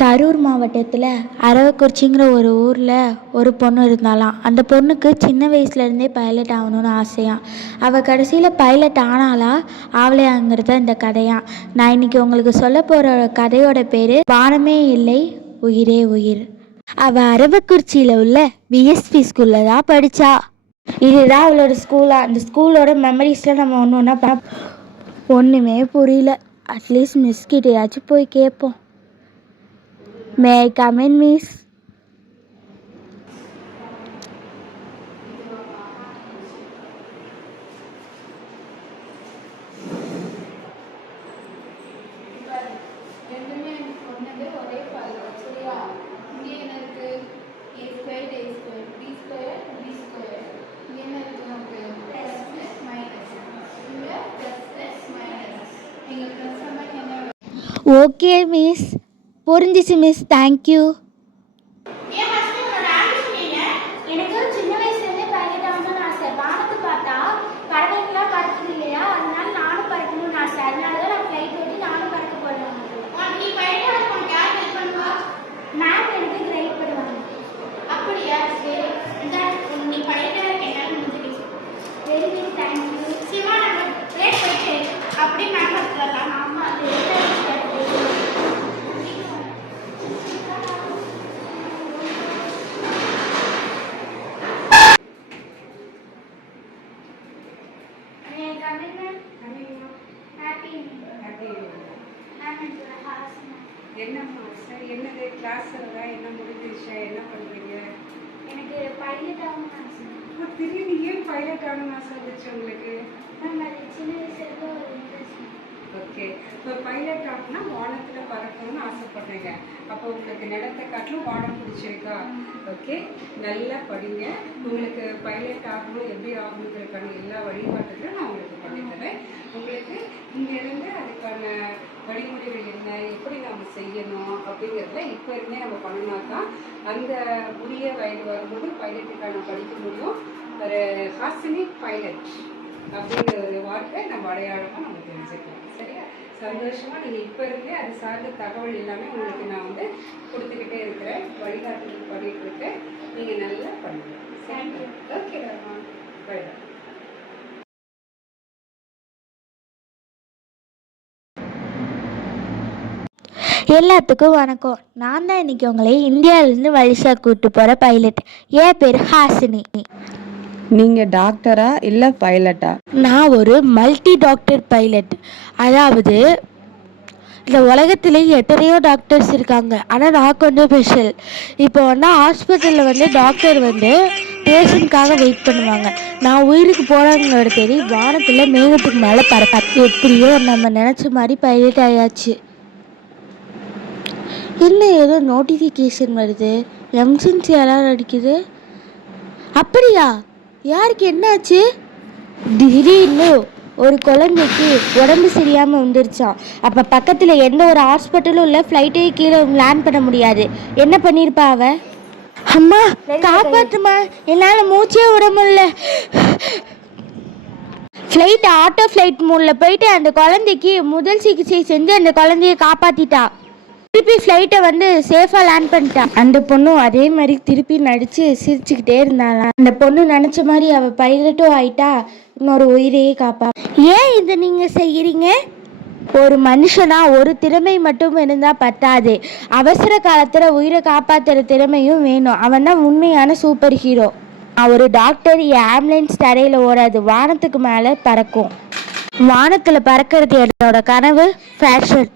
கரூர் மாவட்டத்தில் அரவக்குறிச்சிங்கிற ஒரு ஊரில் ஒரு பொண்ணு இருந்தாலாம். அந்த பொண்ணுக்கு சின்ன வயசுலேருந்தே பைலட் ஆகணும்னு ஆசையாம். அவள் கடைசியில் பைலட் ஆனாலா ஆவலையாங்கிறது தான் இந்த கதையாம். நான் இன்றைக்கி உங்களுக்கு சொல்ல போகிற கதையோட பேர் வானமே இல்லை உயிரே உயிர். அவள் அரவக்குறிச்சியில் உள்ள விஎஸ்பி ஸ்கூலில் தான் படித்தா. இதுதான் அவளோட ஸ்கூலாக. அந்த ஸ்கூலோட மெமரிஸில் நம்ம ஒன்றுமே புரியல. அட்லீஸ்ட் மிஸ் கிட்டேயாச்சும் போய் கேட்போம். May I come in, miss? Okay, miss. புரிஞ்சிச்சு மிஸ், தேங்க்யூ. எனக்கு சின்ன வயசுலேருந்தே பைலட் ஆகணும்னு ஆசை. வானத்தை பார்த்தா பறவைகள்லாம் பறக்குது இல்லையா, அதனால நானும் பறக்கணும்னு ஆசை. அதனால தான் நான் ஃப்ளைட் ஓட்டி நானும் பறக்க போகிறேன். நீ பைலட் ஆகணும், யார் ஹெல்ப் பண்ணுவா? மேம் எனக்கு கைட் பண்ணுவாங்க. அப்படியா? சரி, நீ பைலட் ஆக என்னால் முடிஞ்சிடுச்சு. Very very thank you. சிவா, நம்ம ரேட் போயிட்டு அப்படி மேம் வரலாம். ஆமாம், என்னம்மா சார், என்னது கிளாஸ் என்ன முடிஞ்சிருச்சா, என்ன பண்ணுறீங்க? எனக்கு பைலட் ஆகணும்னு ஆசை. திடீர்னு ஏன் பைலட் ஆகணும்னு ஆசை வந்துச்சு உங்களுக்கு? நம்ம அது சின்ன வயசுல ஒரு இன்ட்ரெஸ்ட். ஓகே, இப்போ பைலட் ஆகணும்னா வானத்தில் பறக்கணும்னு ஆசைப்படுறீங்க. அப்போ உங்களுக்கு நிலத்தை காட்டிலும் வானம் பிடிச்சிருக்கா? ஓகே, நல்லா படிங்க. உங்களுக்கு பைலட் ஆகணும், எப்படி ஆகணுங்கிறதுக்கான எல்லா வழிகாட்டுகளும் நான் உங்களுக்கு பண்ணித்தரேன். உங்களுக்கு இங்கேருந்து அதுக்கான வழிமுறைகள் என்ன, எப்படி நம்ம செய்யணும் அப்படிங்கிறத இப்போ இருந்தே நம்ம பண்ணினா தான் அந்த உரிய வயது வரும்போது பைலட்டுக்கான படிக்க முடியும். ஒரு ஹாசினி பைலட் அப்படிங்கிற ஒரு வார்த்தை நம்ம அடையாளமாக நம்ம தெரிஞ்சுக்கலாம். சரியா? சந்தோஷமாக நீங்கள் இப்போ இருந்தே அது சார்ந்த தகவல் எல்லாமே உங்களுக்கு நான் கொடுத்துக்கிட்டே இருக்கிறேன், வழிகாட்டுதல் பண்ணிகிட்டு இருக்கேன். நீங்கள் நல்லா பண்ணுங்கள். தேங்க்யூ. Okay, bye. எல்லாத்துக்கும் வணக்கம். நான் தான் இன்றைக்கி உங்களை இந்தியாவிலேருந்து மலேசியா கூப்பிட்டு போகிற பைலட். என் பேர் ஹாசினி. நீங்கள் டாக்டரா இல்லை பைலட்டா? நான் ஒரு மல்டி டாக்டர் பைலட். அதாவது இந்த உலகத்திலே எத்தனையோ டாக்டர்ஸ் இருக்காங்க, ஆனால் நான் கொஞ்சம் ஸ்பெஷல். இப்போ ஹாஸ்பிட்டலில் டாக்டர் பேஷண்ட்காக வெயிட் பண்ணுவாங்க. நான் உயிருக்கு போகிறாங்களோட தேடி வானத்தில் மேகத்துக்கு மேலே பறப்பேன். எப்படியோ நம்ம நினச்ச மாதிரி பைலட் ஆயாச்சு. என்ன ஏதோ நோட்டிஃபிகேஷன் வருது, எமர்ஜென்சி அலாரம் அடிக்குது. அப்படியா? யாருக்கு என்னாச்சு? திடீர்னு ஒரு குழந்தைக்கு உடம்பு சரியாமல் வந்துருச்சான். அப்போ பக்கத்தில் எந்த ஒரு ஹாஸ்பிட்டலும் இல்லை, ஃப்ளைட்டையும் கீழே லேண்ட் பண்ண முடியாது. என்ன பண்ணியிருப்பா அவ? அம்மா காப்பாற்றுமா, என்னால் மூச்சே விட முடியல. ஃப்ளைட் ஆட்டோ ஃப்ளைட் மூடில் போயிட்டு அந்த குழந்தைக்கு முதல் சிகிச்சை செஞ்சு அந்த குழந்தைய காப்பாற்றிட்டா. திருப்பி ஃப்ளைட்டை சேஃபாக லேண்ட் பண்ணிட்டான். அந்த பொண்ணும் அதே மாதிரி திருப்பி நடித்து சிரிச்சுக்கிட்டே இருந்தாலாம். அந்த பொண்ணு நினச்ச மாதிரி அவள் பைலட்டும் ஆயிட்டா, இன்னொரு உயிரையே காப்பா. ஏன் இதை நீங்கள் செய்கிறீங்க? ஒரு மனுஷனா ஒரு திறமை மட்டும் இருந்தால் பத்தாது, அவசர காலத்தில் உயிரை காப்பாற்றுற திறமையும் வேணும். அவன் தான் உண்மையான சூப்பர் ஹீரோ. நான் ஒரு டாக்டர். என் ஆம்புலன்ஸ் தரையில் ஓடாது, வானத்துக்கு மேலே பறக்கும். வானத்தில் பறக்கிறது என்னோட கனவு, ஃபேஷன்.